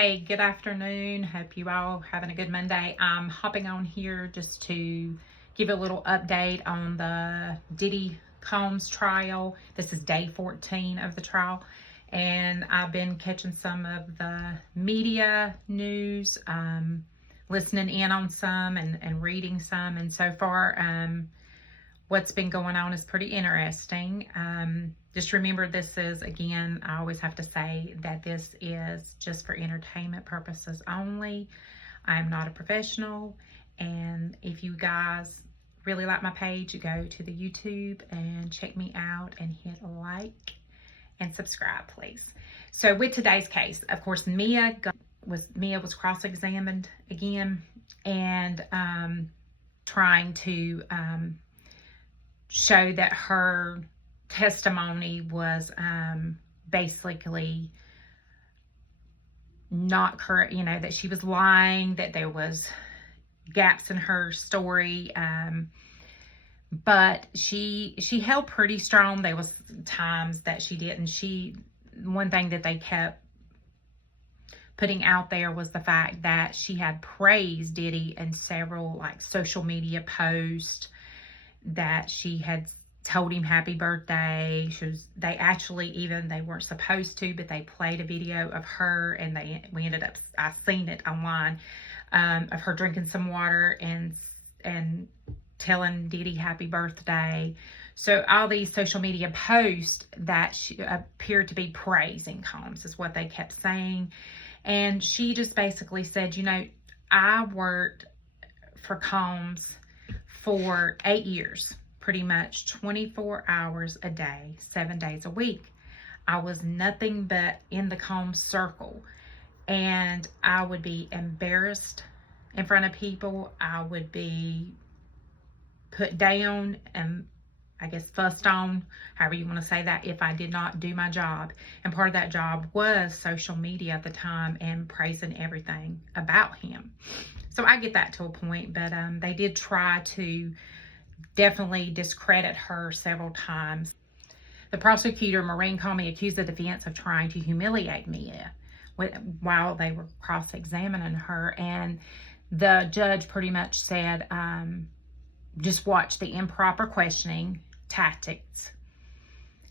Hey, good afternoon. Hope you all having a good Monday. I'm hopping on here just to give a little update on the Diddy Combs trial. This is day 14 of the trial, and I've been catching some of the media news, listening in on some and reading some, and so far what's been going on is pretty interesting. Just remember, this is, again, I always have to say that this is just for entertainment purposes only. I'm not a professional, and if you guys really like my page, go to the YouTube and check me out and hit like and subscribe, please. So with today's case, of course, Mia was cross-examined again, and trying to show that her testimony was basically not correct, that she was lying, that there was gaps in her story, but she held pretty strong. There was times that she didn't. One thing that they kept putting out there was the fact that she had praised Diddy in several social media posts, that she had told him happy birthday. They weren't supposed to, but they played a video of her, and I seen it online, of her drinking some water and telling Diddy happy birthday. So all these social media posts that she appeared to be praising Combs is what they kept saying. And she just basically said, I worked for Combs for 8 years, pretty much 24 hours a day, 7 days a week. I was nothing but in the Combs circle, and I would be embarrassed in front of people. I would be put down and fussed on, however you want to say that, if I did not do my job. And part of that job was social media at the time and praising everything about him. So I get that to a point, but they did try to definitely discredit her several times. The prosecutor, Maureen Comey, accused the defense of trying to humiliate Mia while they were cross-examining her, and the judge pretty much said, just watch the improper questioning tactics.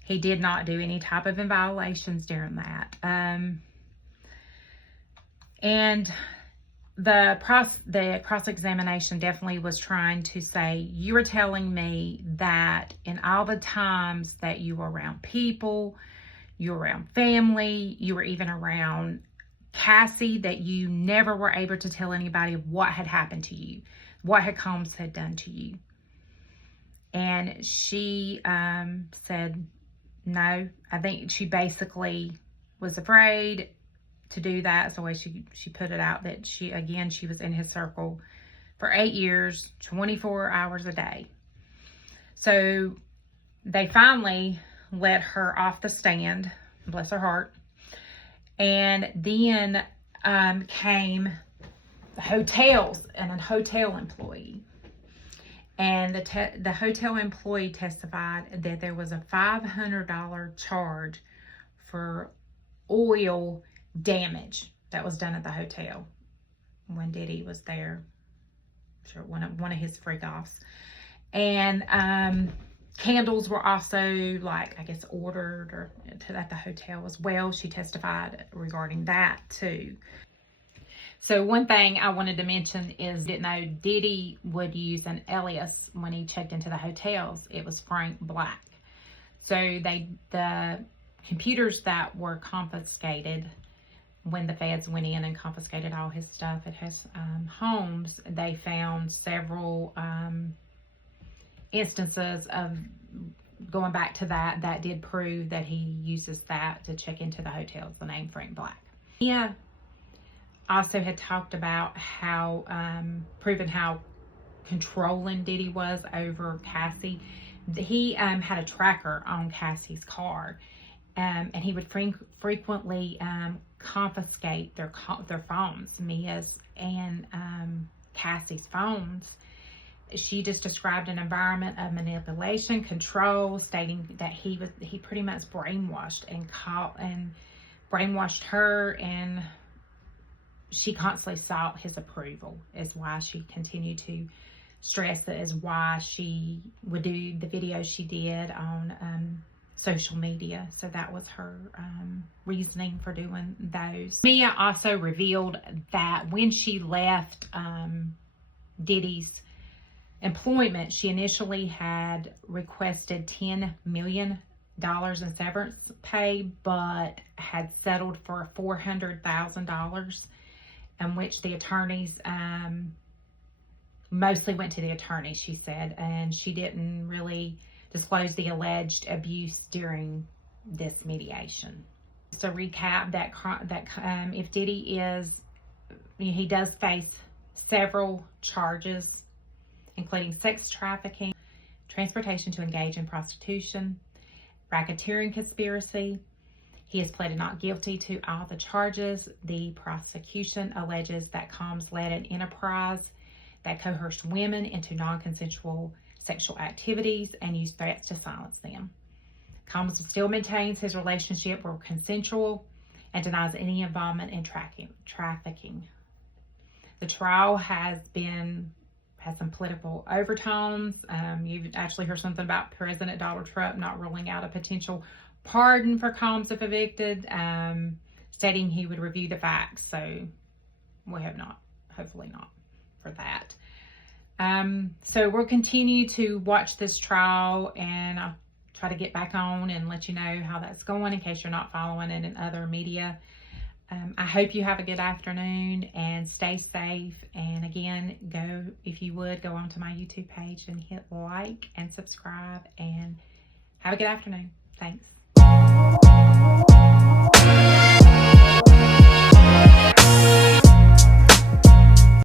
He did not do any type of violations during that. And the cross-examination definitely was trying to say, you were telling me that in all the times that you were around people, you were around family, you were even around Cassie, that you never were able to tell anybody what had happened to you, what Combs had done to you. And she said, no. I think she basically was afraid to do that. That's the way she put it out, that she was in his circle for 8 years, 24 hours a day. So they finally let her off the stand, bless her heart. And then came the hotels and a hotel employee. And the hotel employee testified that there was a $500 charge for oil damage that was done at the hotel when Diddy was there. Sure, one of his freak offs. And candles were also ordered at the hotel as well. She testified regarding that too. So one thing I wanted to mention is, didn't know Diddy would use an alias when he checked into the hotels. It was Frank Black. So the computers that were confiscated when the feds went in and confiscated all his stuff at his homes, they found several instances of going back to that did prove that he uses that to check into the hotels, the name Frank Black. Yeah. Also had talked about how, proven how controlling Diddy was over Cassie. He had a tracker on Cassie's car, and he would frequently confiscate their phones, Mia's and Cassie's phones. She just described an environment of manipulation, control, stating that he pretty much brainwashed her and she constantly sought his approval, is why she continued to stress it, is why she would do the videos she did on social media. So that was her reasoning for doing those. Mia also revealed that when she left Diddy's employment, she initially had requested $10 million in severance pay, but had settled for $400,000, in which the attorneys mostly went to the attorney, she said, and she didn't really disclose the alleged abuse during this mediation. So recap that if Diddy he does face several charges, including sex trafficking, transportation to engage in prostitution, racketeering conspiracy. He has pleaded not guilty to all the charges. The prosecution alleges that Combs led an enterprise that coerced women into non-consensual sexual activities and used threats to silence them. Combs still maintains his relationship were consensual and denies any involvement in trafficking. The trial has some political overtones. You've actually heard something about President Donald Trump not ruling out a potential pardon for Combs if evicted, stating he would review the facts. So we have not, hopefully not, for that. So we'll continue to watch this trial, and I'll try to get back on and let you know how that's going in case you're not following it in other media. I hope you have a good afternoon and stay safe. And again, if you would, go onto my YouTube page and hit like and subscribe, and have a good afternoon. Thanks.